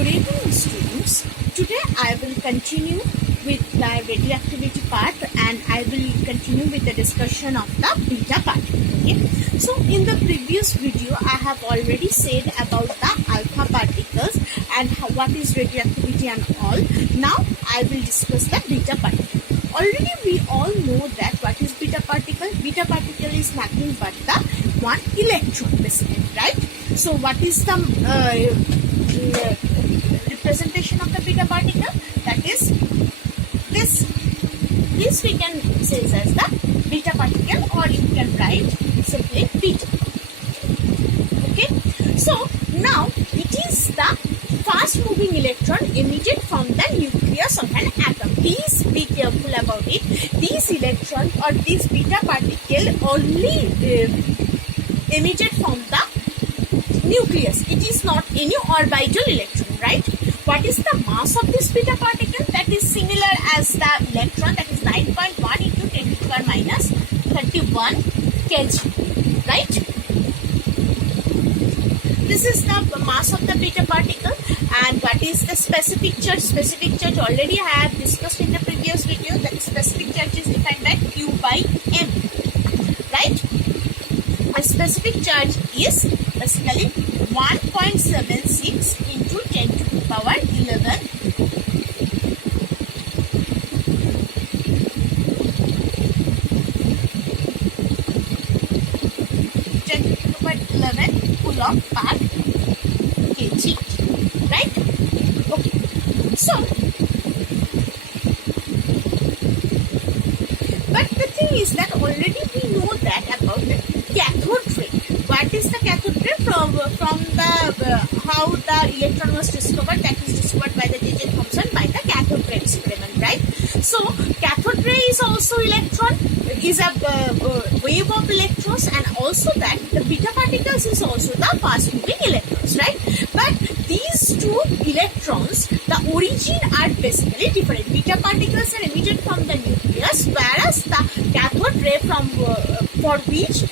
Good evening, students. Today I will continue with the radioactivity part, and I will continue with the discussion of the beta particle. Okay. So in the previous video I have already said about the alpha particles and what is radioactivity and all. Now I will discuss the beta particle. Already we all know that what is beta particle. Beta particle is nothing but the one electron basically, right? So what is the representation of the beta particle? That is this we can say as the beta particle, or you can write simply beta. Okay, so now it is the fast moving electron emitted from the nucleus of an atom. Please be careful about it. These electrons or this beta particle only emitted from the nucleus. It is not any orbital electron, right? What is the mass of this beta particle? That is similar as the electron, that is 9.1 into 10 to the power minus 31 kg, right? This is the mass of the beta particle. And what is the specific charge? Specific charge already I have discussed in the previous video. That specific charge is defined by Q by M, right? A specific charge is basically 1.76 into 10 to the power 11 coulomb per kg, right? Okay, so but the thing is that already we know that about the cathode ray. What is the cathode ray? From the how the electron was discovered, that is discovered by the J.J. Thomson by the cathode ray experiment, right? So cathode ray is also electron, is a wave of electrons, and also that the beta particles is also the fast moving electrons, right? But these two electrons, the origin are basically different. Beta particles are emitted from the nucleus, whereas the cathode ray for which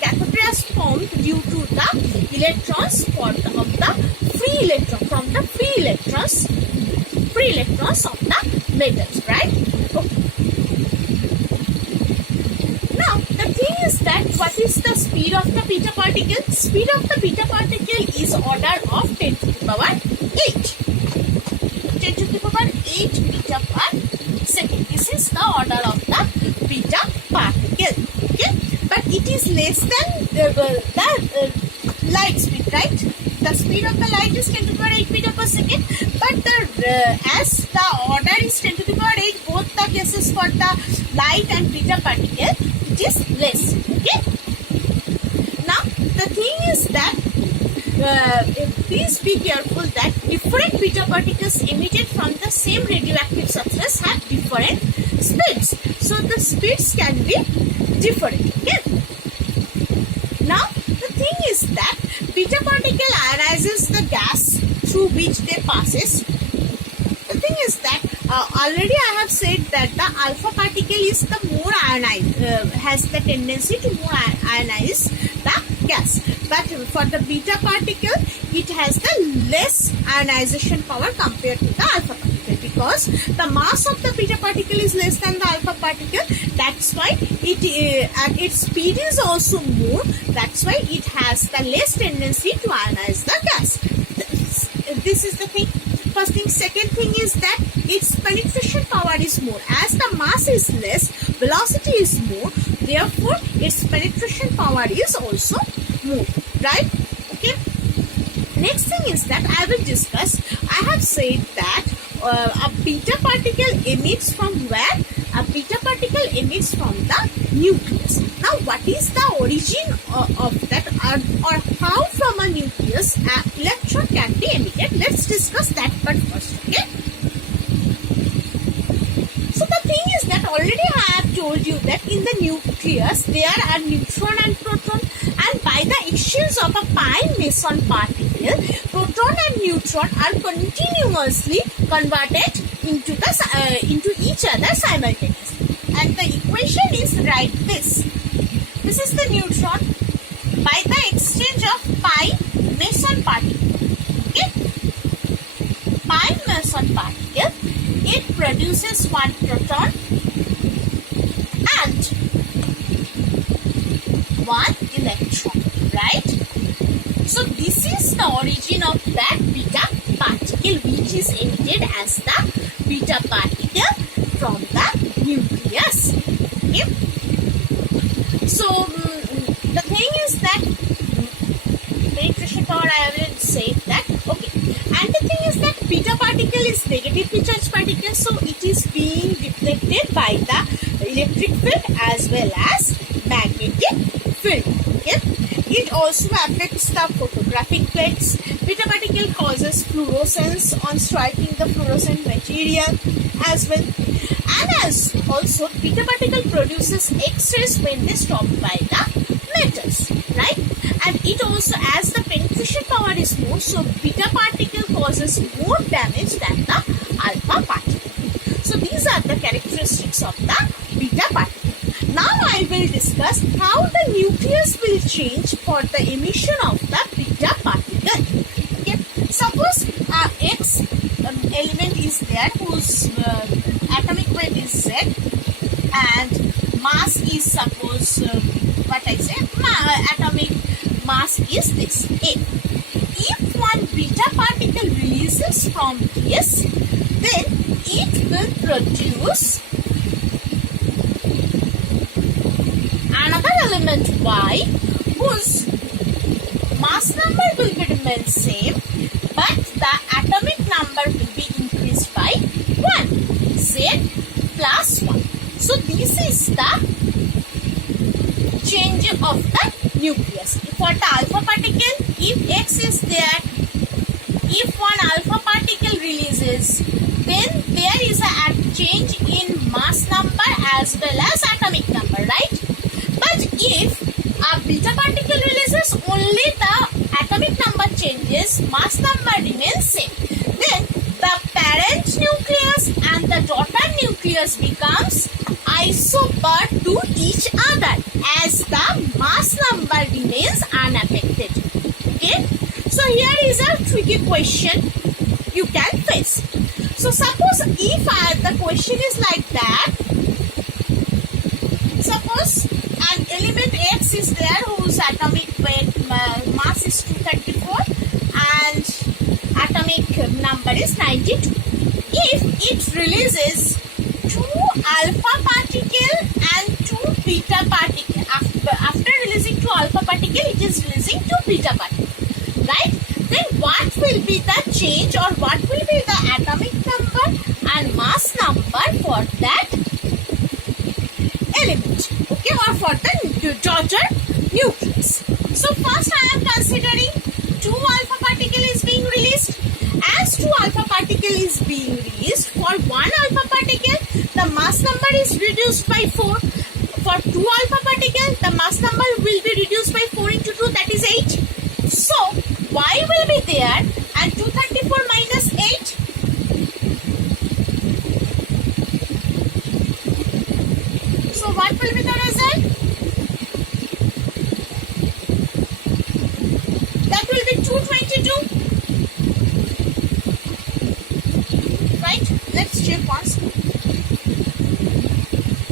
cathode ray is formed due to the electrons of the free electrons of the metals, right? Okay. Now the thing is that what is the speed of the beta particle? Speed of the beta particle is order of 10 to the power 8. 10 to the power 8 meter per second. This is the order of the beta particle. Okay, but it is less than the light speed, right? The speed of the light is 10 to the power 8 meter per second, but as the order is 10 to the power 8, both the cases for the light and beta particle, it is less. Okay. Now the thing is that please be careful that different beta particles emitted from the same radioactive substance have different speeds. So the speeds can be different. Okay. Now the thing is that beta particle ionizes the gas through which they passes. The thing is that already I have said that the alpha particle is the more ionized, has the tendency to more ionize the gas. But for the beta particle, it has the less ionization power compared to the alpha particle, because the mass of the beta particle is less than the alpha particle. That's why and its speed is also more. That's why it has the less tendency to ionize the gas. This is the thing. First thing. Second thing is that its penetration power is more. As the mass is less, velocity is more. Therefore, its penetration power is also more. Right? Okay. Next thing is that I will discuss. I have said that a beta particle emits from where? A beta particle emits from the nucleus. Now, what is the origin of that, or how from a nucleus an electron can be emitted? Let's discuss that part first. Okay. So the thing is that already I have told you that in the nucleus there are neutron and proton, and by the exchange of a pi meson particle, proton and neutron are continuously converted into each other simultaneously. And the equation is like this. This is the neutron. By the exchange of pi meson particle. Okay. particle, it produces one proton and one electron, right? So this is the origin of that beta particle, which is emitted as the beta particle from the nucleus. Okay. So the thing is that penetration power, I already said that. Okay. And the thing is that beta particle is negatively charged particle, so it is being reflected by the electric field as well as magnetic field. Okay. It also affects the photographic plates. Beta particle causes fluorescence on striking the fluorescent material as well. And as also beta particle produces X-rays when they stop by the metals, right? And it also, as the penetration power is more, so beta particle causes more damage than the alpha particle. So these are the characteristics of the beta particle. Now I will discuss how the nucleus will change for the emission of the beta particle. Okay. Suppose X element is there whose atomic weight is Z and mass is suppose atomic mass is this A. If one beta particle releases from this, then it will produce another element Y whose mass number will be remain same, but the atomic number will be increased by 1, Z plus 1. So this is the change of the nucleus. For the alpha particle, if X is there, if one alpha particle releases, then there is a change in mass number as well as atomic number, right? But if a beta particle releases, only the atomic number changes, mass number remains same. Then the parent nucleus and the daughter nucleus becomes isobar to each other as the mass number remains unaffected. Okay. So here is a tricky question you can face. So suppose if the question is like that, suppose an element X is there whose atomic weight mass is 234 and atomic number is 92. If it releases 2 alpha particle and 2 beta particle, after releasing 2 alpha particle, it is releasing 2 beta particle, right? Then what will be the change or what will be the atomic number and mass number for that element, okay, or for the daughter nucleus? So first I am considering 2 alpha particle is being released. As 2 alpha particle is being released, for 1 alpha particle the mass number is reduced by 4. For 2 alpha particle the mass number will be reduced by 4 into 2, that is 8. So Y will be there and 234 minus 8. So what will be the result? That will be 222. Right? Let's check once.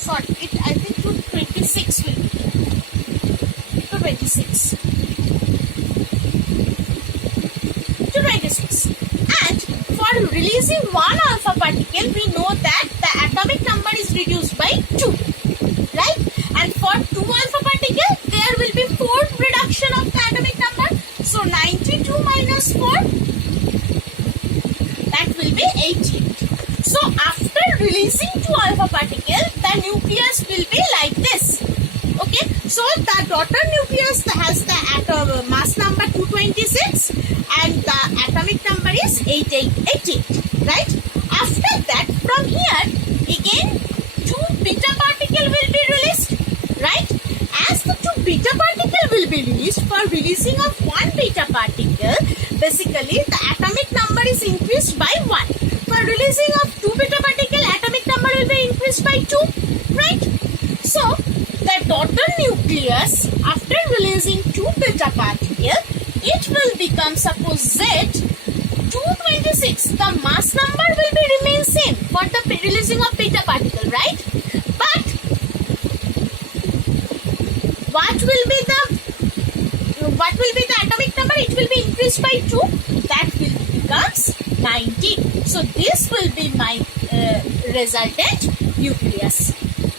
Sorry, I think 226 will be there. 226. 226. And for releasing 1 alpha particle, we know that the atomic number is reduced by 2. Right? And for 2 alpha particle, there will be 4 reduction of the atomic number. So 92 minus 4, that will be 88. So after releasing 2 alpha particle, the nucleus will be like this. Okay, so the daughter nucleus has the atom mass number 226 and the atomic number is 88, right? After that, from here again 2 beta particle will be released, right? As the 2 beta particle will be released, for releasing of 1 beta particle, basically the atomic number is increased by 1. For releasing of 2 beta particle, atomic number will be increased by 2, right? So the daughter nucleus, after releasing 2 beta particle, it will become, suppose Z, 226 6, the mass number will be remain same for the releasing of beta particle, right? But what will be the atomic number? It will be increased by 2. That will becomes 19. So this will be my resultant nucleus.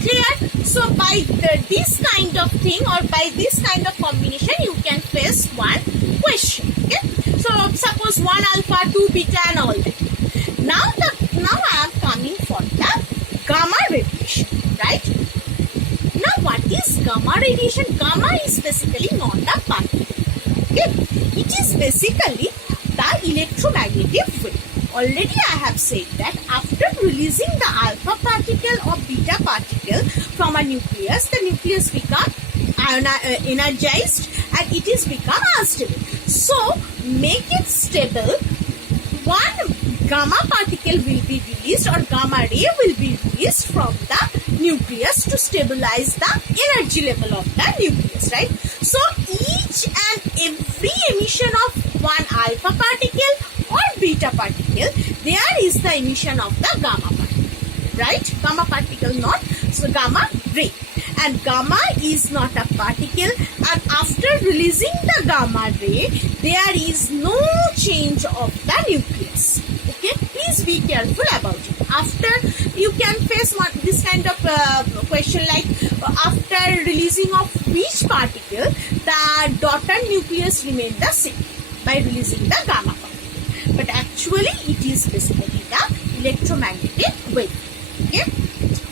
Clear? So by this kind of thing or by this kind of combination, you can face one question. Okay? So suppose 1 alpha, 2 beta, and all that. Now I am coming for the gamma radiation, right? Now what is gamma radiation? Gamma is basically not a particle. Okay? It is basically the electromagnetic wave. Already I have said that after releasing the alpha particle or beta particle from a nucleus, the nucleus become energized and it is become unstable. So make it stable, one gamma particle will be released or gamma ray will be released from the nucleus to stabilize the energy level of the nucleus, right? So each and every emission of one alpha particle or beta particle, there is the emission of the gamma particle, right? Gamma particle not, so gamma ray. And gamma is not a particle, and after releasing the gamma ray, there is no change of the nucleus. Okay, please be careful about it. After, you can face this kind of question like after releasing of which particle, the daughter nucleus remain the same by releasing the gamma particle. But actually, it is basically the electromagnetic wave. Okay.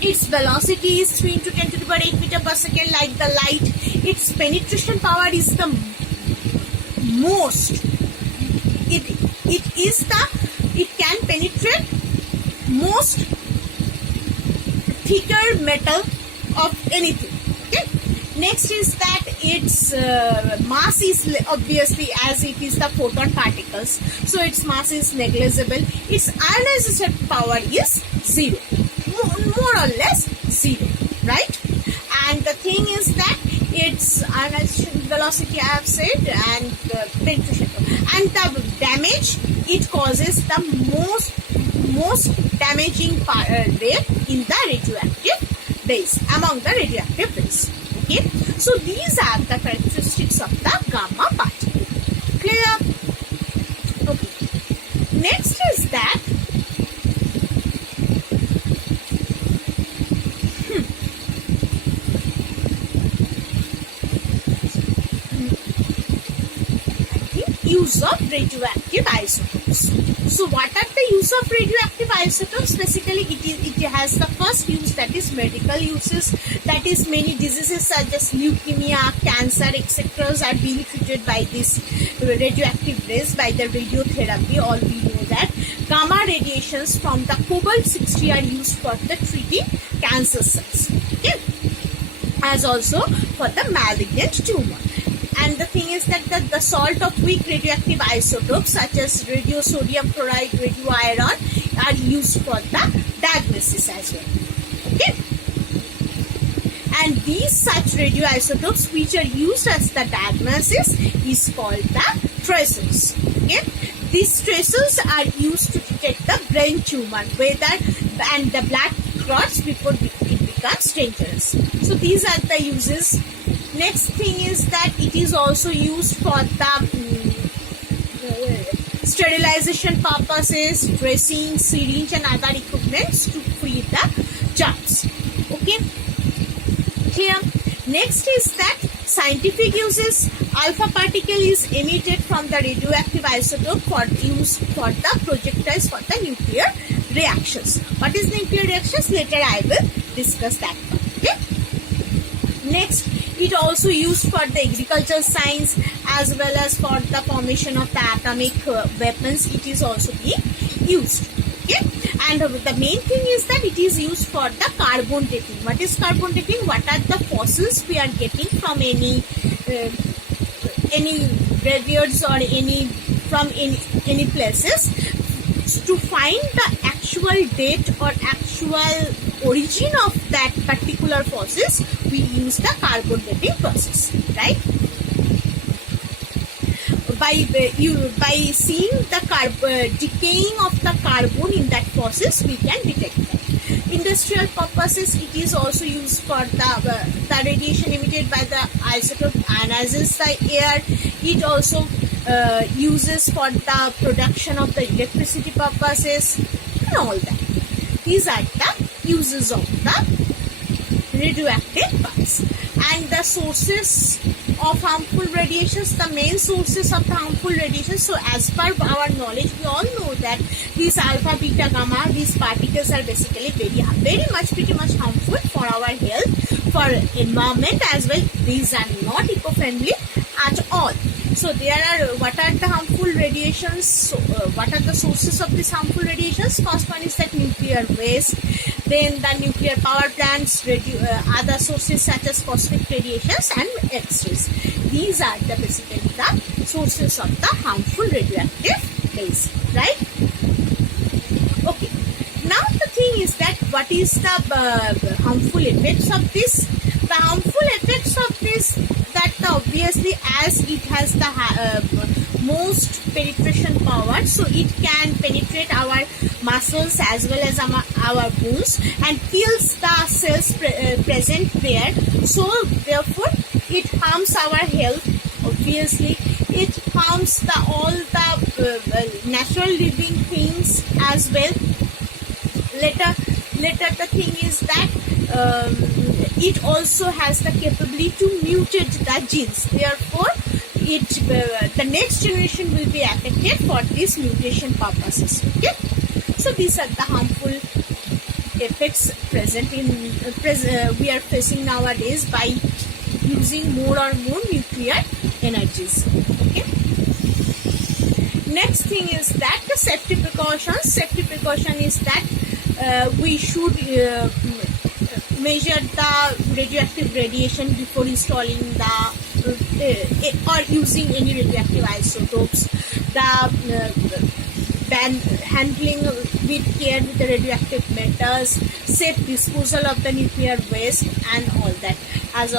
Its velocity is 3 into 10 to the power 8 meter per second, like the light. Its penetration power is the most. It can penetrate most thicker metal of anything. Okay. Next is that its mass is obviously, as it is the photon particles, so its mass is negligible. Its ionization power is 0. More or less 0, right? And the thing is that its ionization velocity I have said, and penetration and the damage it causes, the most damaging rate in the radioactive rays, among the radioactive rays. Okay, so these are the characteristics of the gamma particle. Clear? Okay. Next is that use of radioactive isotopes. So what are the use of radioactive isotopes? Basically it has the first use, that is medical uses, that is many diseases such as leukemia, cancer, etc. are being treated by this radioactive rays, by the radiotherapy. All we know that gamma radiations from the cobalt-60 are used for the treating cancer cells, okay, as also for the malignant tumor. And the thing is that the salt of weak radioactive isotopes such as radiosodium chloride, radioiron are used for the diagnosis as well. Okay. And these such radioisotopes which are used as the diagnosis is called the tracers. Okay. These tracers are used to detect the brain tumor, and the blood clots before it becomes dangerous. So these are the uses. Next thing is that it is also used for the sterilization purposes, dressing, syringe and other equipments to free the germs. Okay, here. Next is that scientific uses. Alpha particle is emitted from the radioactive isotope for use for the projectiles for the nuclear reactions. What is nuclear reactions? Later I will discuss that one. Okay. Next, it also used for the agricultural science as well as for the formation of the atomic weapons. It is also being used. Okay, and the main thing is that it is used for the carbon dating. What is carbon dating? What are the fossils we are getting from any graveyards or any places, to find the actual date or actual origin of that particular fossils. We use the carbon dating process, right? by seeing the decaying of the carbon in that process, we can detect that. Industrial purposes, it is also used for the radiation emitted by the isotope ionizes the air. It also uses for the production of the electricity purposes and all that. These are the uses of the radioactive parts. And the sources of harmful radiations, the main sources of the harmful radiations. So as per our knowledge, we all know that these alpha, beta, gamma, these particles are basically pretty much harmful for our health, for environment as well. These are not eco-friendly at all. So there are, what are the harmful radiations? So, what are the sources of these harmful radiations? First one is that nuclear waste, then the nuclear power plants, other sources such as cosmic radiations and X-rays. These are basically the sources of the harmful radioactive rays, right? Okay. Now the thing is that what is the harmful effects of this? The harmful effects of this, that obviously as it has the most penetration power, so it can penetrate our muscles as well as our bones and kills the cells present there. So therefore it harms our health. Obviously it harms all the natural living things as well. Later the thing is that it also has the capability to mutate the genes. Therefore, the next generation will be affected for these mutation purposes. Okay, so these are the harmful effects present in we are facing nowadays by using more and more nuclear energies. Okay. Next thing is that the safety precautions. Safety precaution is that we should measure the radioactive radiation before installing the or using any radioactive isotopes. Handling with care with the radioactive metals, safe disposal of the nuclear waste and all that. As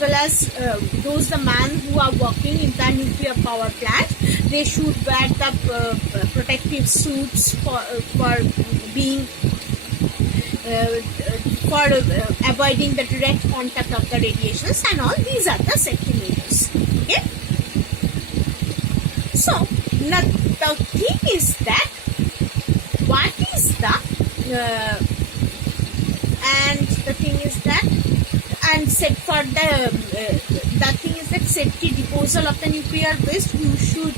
well as those the man who are working in the nuclear power plant, they should wear the protective suits for being for avoiding the direct contact of the radiations and all. These are the safety measures. Okay. So now the thing is that what is and the thing is that and set for the thing is that safety disposal of the nuclear waste. You should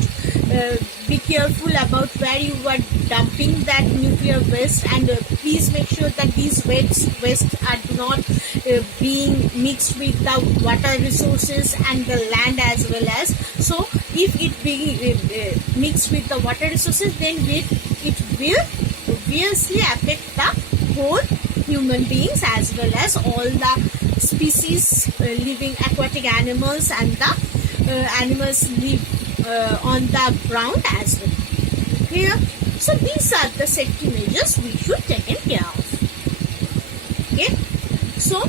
be careful about where you are dumping that nuclear waste, and please make sure that these waste are not being mixed with the water resources and the land as well as. So if it being mixed with the water resources, then it will obviously affect the whole human beings as well as all the species, living aquatic animals, and the animals live on the ground as well. Clear? So these are the safety measures we should take care of. Okay. So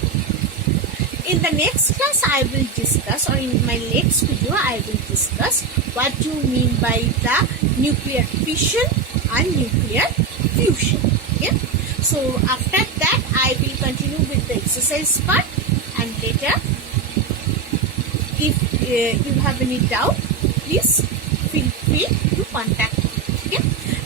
in the next class I will discuss, or in my next video I will discuss what you mean by the nuclear fission and nuclear fusion. Okay. So after that I will continue with the exercise part, and later if you have any doubt, please feel free to contact me. Okay.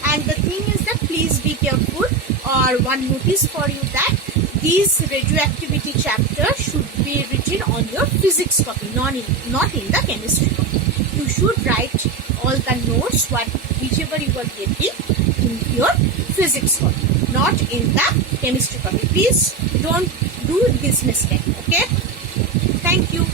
And the thing is that please be careful, or one notice for you, that this radioactivity chapter should be written on your physics copy, not in the chemistry copy. You should write all the notes whichever you are getting in your physics copy, not in the chemistry copy. Please don't do this mistake. Okay. Thank you.